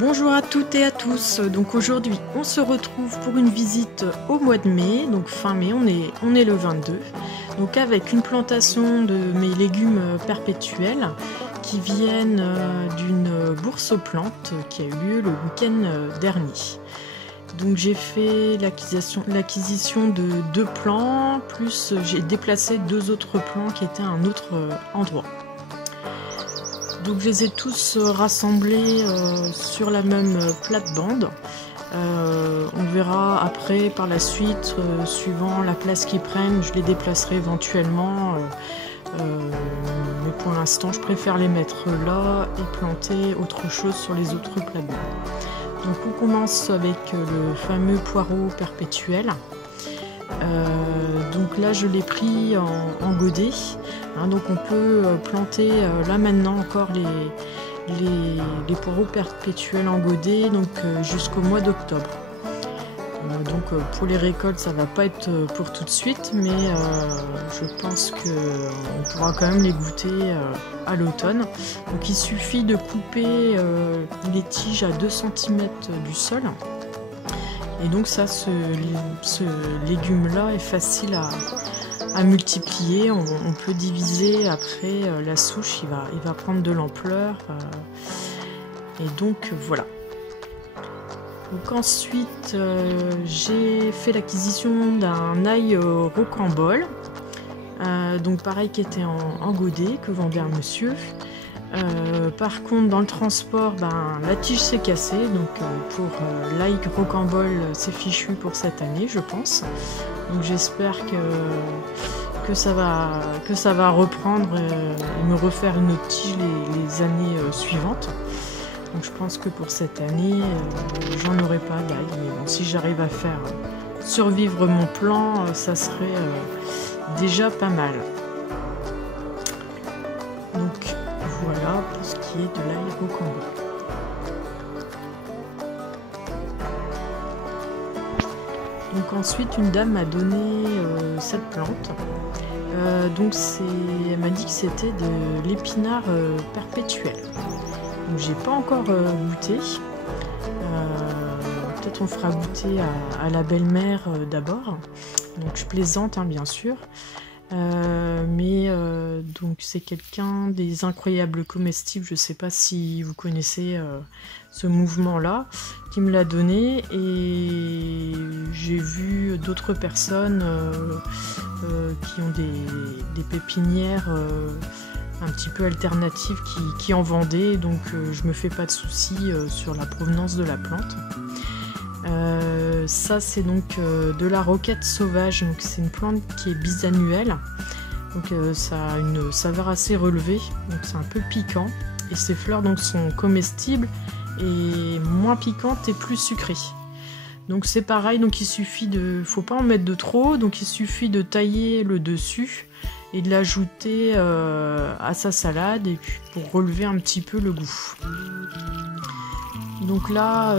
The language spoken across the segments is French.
Bonjour à toutes et à tous, donc aujourd'hui on se retrouve pour une visite au mois de mai, donc fin mai, on est le 22, donc avec une plantation de mes légumes perpétuels qui viennent d'une bourse aux plantes qui a eu lieu le week-end dernier. Donc j'ai fait l'acquisition de 2 plants, plus j'ai déplacé 2 autres plants qui étaient à un autre endroit. Donc je les ai tous rassemblés sur la même plate-bande. On verra après par la suite, suivant la place qu'ils prennent, je les déplacerai éventuellement. Mais pour l'instant je préfère les mettre là et planter autre chose sur les autres plates-bandes. Donc on commence avec le fameux poireau perpétuel. Donc là je l'ai pris en godet, hein, donc on peut planter là maintenant encore les poireaux perpétuels en godet, donc jusqu'au mois d'octobre. Donc pour les récoltes ça va pas être pour tout de suite, mais je pense qu'on pourra quand même les goûter à l'automne. Donc il suffit de couper les tiges à 2 cm du sol. Et donc ça, ce légume-là est facile à multiplier. On peut diviser après la souche, il va prendre de l'ampleur. Et donc voilà. Donc ensuite, j'ai fait l'acquisition d'un ail rocambole. Donc pareil, qui était en godet, que vendait un monsieur. Par contre dans le transport, la tige s'est cassée, donc pour l'ail rocambole c'est fichu pour cette année je pense. Donc j'espère que ça va reprendre et me refaire une autre tige les années suivantes. Donc je pense que pour cette année j'en aurai pas d'ail, mais bon, si j'arrive à faire survivre mon plan, ça serait déjà pas mal. Donc voilà pour ce qui est de l'ail rocambole. Donc ensuite une dame m'a donné cette plante. Donc elle m'a dit que c'était de l'épinard perpétuel. Donc j'ai pas encore goûté. Peut-être on fera goûter à la belle-mère d'abord. Donc je plaisante hein, bien sûr. Donc c'est quelqu'un des incroyables comestibles, je sais pas si vous connaissez ce mouvement là, qui me l'a donné, et j'ai vu d'autres personnes qui ont des pépinières un petit peu alternatives qui en vendaient, donc je me fais pas de soucis sur la provenance de la plante. Ça c'est donc de la roquette sauvage, donc c'est une plante qui est bisannuelle, donc ça a une saveur assez relevée, donc c'est un peu piquant, et ses fleurs donc sont comestibles et moins piquantes et plus sucrées. Donc c'est pareil, donc il suffit faut pas en mettre de trop, donc il suffit de tailler le dessus et de l'ajouter à sa salade, et puis pour relever un petit peu le goût. Donc là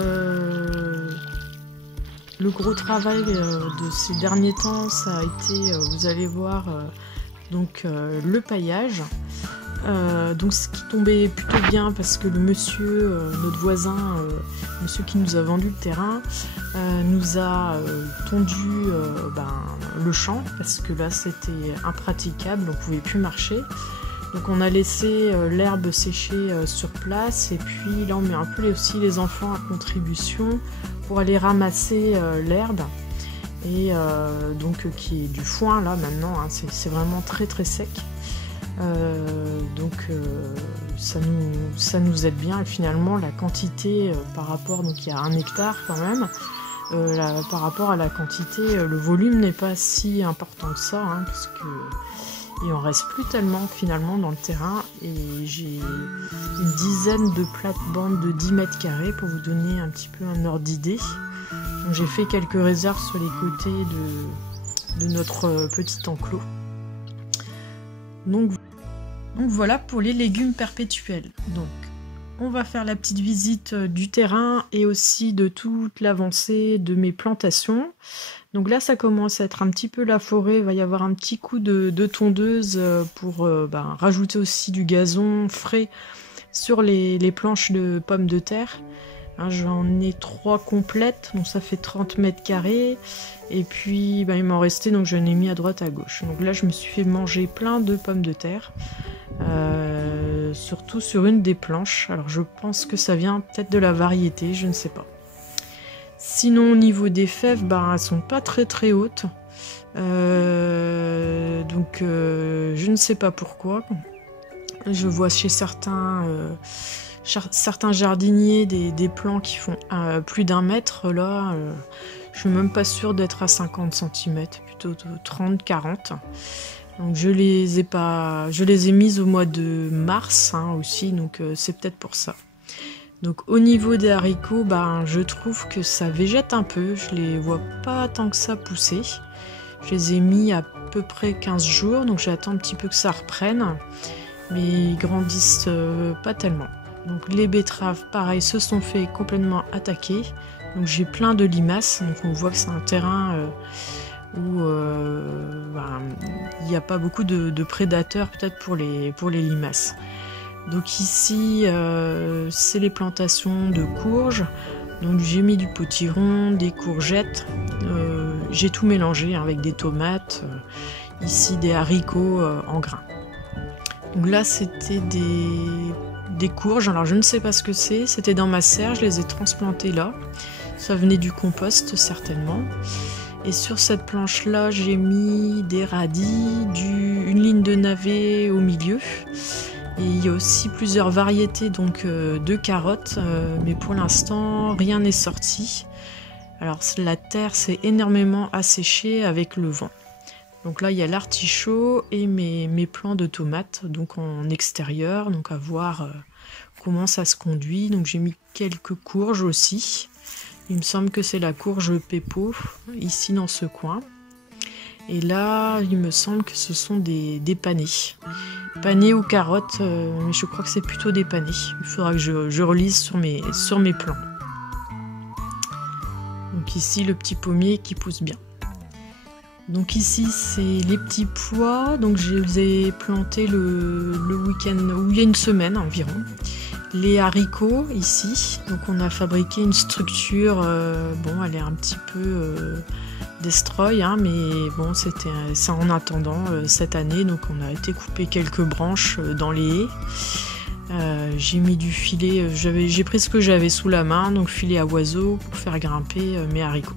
le gros travail de ces derniers temps, ça a été, vous allez voir, le paillage. Donc ce qui tombait plutôt bien parce que le monsieur, notre voisin, monsieur qui nous a vendu le terrain, nous a tondu le champ, parce que là c'était impraticable, on ne pouvait plus marcher. Donc on a laissé l'herbe sécher sur place, et puis là on met un peu aussi les enfants à contribution pour aller ramasser l'herbe, et qui est du foin là maintenant, hein, c'est vraiment très très sec. Ça nous aide bien, et finalement la quantité par rapport, donc il y a 1 hectare quand même, par rapport à la quantité, le volume n'est pas si important que ça, hein, parce que il en reste plus tellement finalement dans le terrain, et j'ai une dizaine de plates-bandes de 10 mètres carrés pour vous donner un petit peu un ordre d'idée. Donc j'ai fait quelques réserves sur les côtés de notre petit enclos. Donc voilà pour les légumes perpétuels. Donc on va faire la petite visite du terrain et aussi de toute l'avancée de mes plantations. Donc là ça commence à être un petit peu la forêt, il va y avoir un petit coup de tondeuse pour rajouter aussi du gazon frais sur les planches de pommes de terre. Hein, j'en ai 3 complètes, donc ça fait 30 mètres carrés. Et puis il m'en restait, donc j'en ai mis à droite à gauche. Donc là je me suis fait manger plein de pommes de terre. Surtout sur une des planches. Alors je pense que ça vient peut-être de la variété, je ne sais pas. Sinon au niveau des fèves, elles sont pas très hautes. Donc je ne sais pas pourquoi. Je vois chez certains jardiniers des plants qui font plus d'1 mètre. Là, je suis même pas sûre d'être à 50 cm, plutôt 30-40. Donc je les ai mises au mois de mars aussi, donc c'est peut-être pour ça. Donc au niveau des haricots, je trouve que ça végète un peu, je les vois pas tant que ça pousser. Je les ai mis à peu près 15 jours, donc j'attends un petit peu que ça reprenne, mais ils grandissent pas tellement. Donc les betteraves, pareil, se sont fait complètement attaquer. Donc j'ai plein de limaces, donc on voit que c'est un terrain où il n'y a pas beaucoup de prédateurs peut-être pour les limaces. Donc ici c'est les plantations de courges. Donc j'ai mis du potiron, des courgettes, j'ai tout mélangé avec des tomates, ici des haricots en grains. Donc là c'était des courges, alors je ne sais pas ce que c'est, c'était dans ma serre, je les ai transplantées là. Ça venait du compost certainement. Et sur cette planche là j'ai mis des radis, une ligne de navet au milieu. Et il y a aussi plusieurs variétés donc, de carottes, mais pour l'instant rien n'est sorti. Alors la terre s'est énormément asséchée avec le vent. Donc là il y a l'artichaut et mes plants de tomates donc en extérieur, donc à voir comment ça se conduit. Donc j'ai mis quelques courges aussi. Il me semble que c'est la courge Pepo ici dans ce coin. Et là il me semble que ce sont des panais. Panais ou carottes, mais je crois que c'est plutôt des panais. Il faudra que je relise sur mes plants. Donc ici le petit pommier qui pousse bien. Donc ici c'est les petits pois, donc je les ai plantés le week-end, ou il y a une semaine environ. Les haricots ici, donc on a fabriqué une structure, bon elle est un petit peu destroy, mais bon c'était ça en attendant cette année, donc on a été couper quelques branches dans les haies. J'ai mis du filet, j'ai pris ce que j'avais sous la main, donc filet à oiseaux pour faire grimper mes haricots.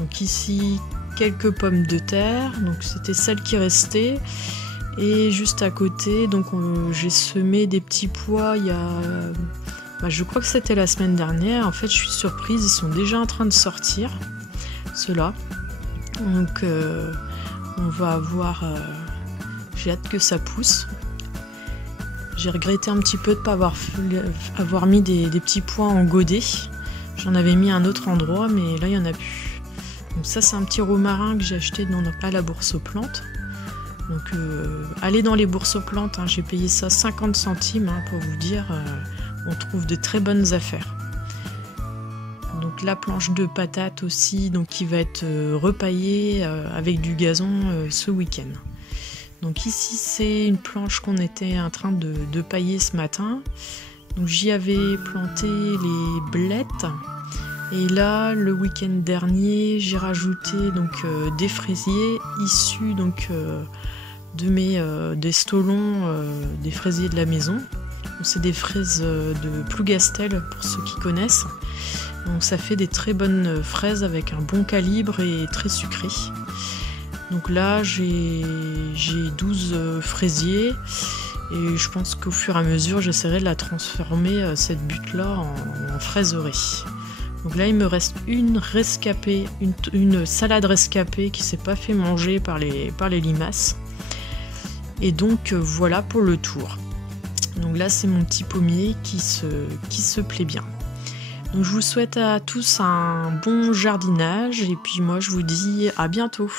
Donc ici quelques pommes de terre, donc c'était celles qui restaient. Et juste à côté, donc j'ai semé des petits pois il y a... je crois que c'était la semaine dernière. En fait, je suis surprise, ils sont déjà en train de sortir, ceux-là. Donc, on va avoir... j'ai hâte que ça pousse. J'ai regretté un petit peu de ne pas avoir mis des petits pois en godet. J'en avais mis à un autre endroit, mais là, il n'y en a plus. Donc ça, c'est un petit romarin que j'ai acheté à la bourse aux plantes. Donc allez dans les bourses aux plantes, j'ai payé ça 50 centimes pour vous dire, on trouve de très bonnes affaires. Donc la planche de patates aussi, donc qui va être repaillée avec du gazon ce week-end. Donc ici c'est une planche qu'on était en train de pailler ce matin. Donc j'y avais planté les blettes. Et là, le week-end dernier, j'ai rajouté donc des fraisiers issus donc des stolons des fraisiers de la maison. C'est des fraises de Plougastel pour ceux qui connaissent. Donc ça fait des très bonnes fraises avec un bon calibre et très sucrées. Donc là, j'ai 12 fraisiers et je pense qu'au fur et à mesure, j'essaierai de la transformer cette butte-là en fraiserie. Donc là, il me reste une salade rescapée qui ne s'est pas fait manger par les limaces. Et donc voilà pour le tour. Donc là, c'est mon petit pommier qui se plaît bien. Donc je vous souhaite à tous un bon jardinage et puis moi je vous dis à bientôt.